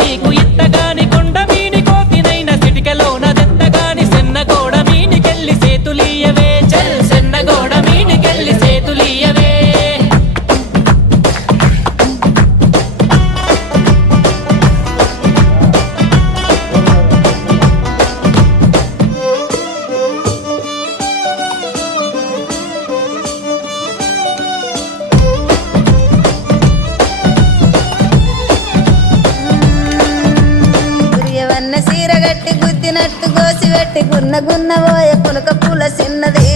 నీకు ఇత్తగాని కొండ మీని కోతినైన సిటికలోన దెత్తగాని సెన్నగోడ మీనికెళ్ళి సేతులీయవే చల్ సెన్నగోడ మీనికెళ్ళి సేతులీయవే సీరగట్టి గుద్దినట్టు గోసి పెట్టి గున్న గున్న పోయే పులక పూల చిన్నది